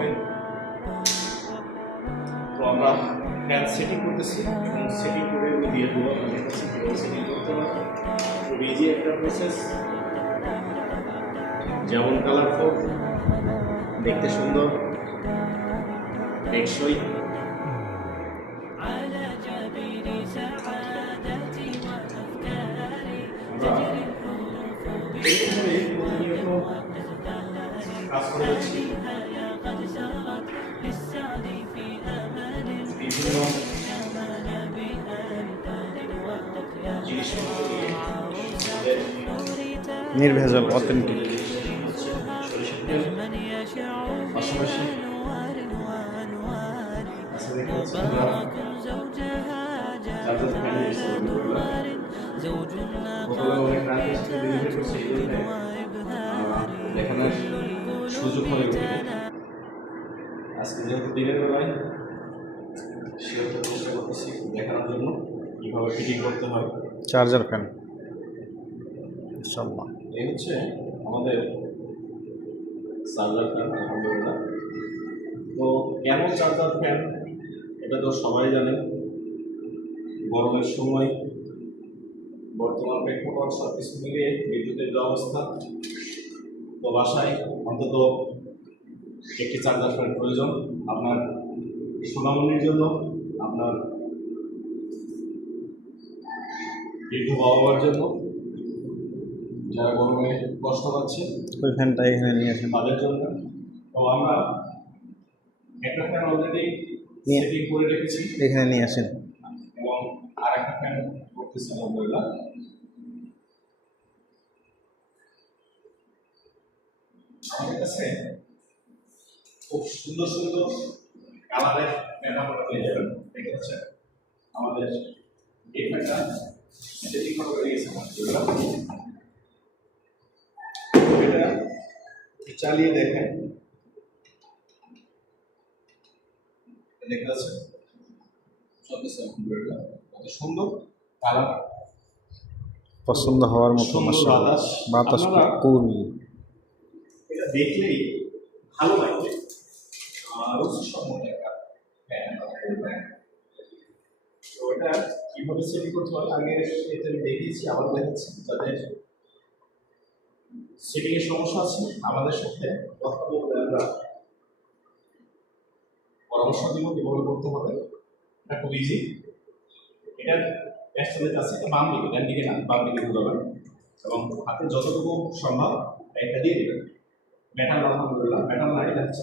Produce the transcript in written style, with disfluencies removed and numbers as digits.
হবে। তো আমরা ফ্যান সেটিং করতেছি এবং সেটিং করে আমি দিয়ে দেবো আপনাদের কাছে কীভাবে সেটিং করতে হবে। খুব ইজি একটা প্রসেস, যেমন কালারফুল, দেখতে সুন্দর, টেকসই। প্রতিনিয়ত কাজ করে যাচ্ছি বিভিন্ন জিনিসপত্র নিয়ে, নির্ভেজাল অথেন্টিক। সরিষার তেল, পাশাপাশি আচ্ছা দেখতে পাচ্ছি আমরা চার্জার ফ্যান বোতলে অনেক রাতের সাথে ডেলিভারি করছে, এই জন্য দেখানোর সুযোগ হয়ে ওঠে। আজকে যেহেতু দিনের বেলায় সেহেতু চেষ্টা করতেছি দেখানোর জন্য কীভাবে ফিটিং করতে হয়। চার্জার ফ্যান ইনশাআল্লাহ। এই হচ্ছে আমাদের চার্জার ফ্যান, আলহামদুলিল্লাহ। তো কেন চার্জার ফ্যান এটা তো সবাই জানেন। গরমের সময় বর্তমান প্রেক্ষাপট সব কিছু মিলিয়ে বিদ্যুতের যে অবস্থা, তো বাসায় অন্তত একটি চার্জার ফ্যান প্রয়োজন। আপনার সোনামণির জন্য, আপনার বৃদ্ধ বাবা মার জন্য, যারা গরমে কষ্ট পাচ্ছে ওই ফ্যানটা এখানে নিয়ে আসেন। তাদের জন্য। তো আমরা একটা ফ্যান অলরেডি নিয়ে- সেটিং করে রেখেছি এখানে নিয়ে আসেন। এবং আর একটা ফ্যান করতেছি আলহামদুলিল্লাহ। আমাদের কাছে খুব সুন্দর সুন্দর কালারের ফ্যান আপনারা পেয়ে যাবেন। দেখতে পাচ্ছেন আমাদের এই ফ্যানটা সেটিং করা হয়ে গেছে আলহামদুলিল্লাহ। এটা চালিয়ে দেখেন, দেখতে পাচ্ছেন চলতেছে আলহামদুলিল্লাহ। কত সুন্দর কালার, পছন্দ হওয়ার মতো সুন্দর মাশাআল্লাহ। বাতাস। বাতাস খুব আপনারা কুল। এটা দেখলেই ভালো লাগবে। রুচিসম্মত একটা ফ্যান। তো এটা কীভাবে সেটিং করতে হবে আগে এটা আমি দেখিয়েছি, আবার দেখাচ্ছি। যাদের সেটিং এর সমস্যা আছে আমাদের সাথে কথা বলতে আমরা পরামর্শ দিব কীভাবে করতে হবে। এটা খুব ইজি। এটার প্যাস্টেলের কাছে বাম দিকে, ডান দিকে না, বাম দিকে ঘুরাবেন এবং হাতে যতটুকু সম্ভব একটা দিয়ে দেবেন। মেটাল, আলহামদুলিল্লাহ মেটাল না, এটা হচ্ছে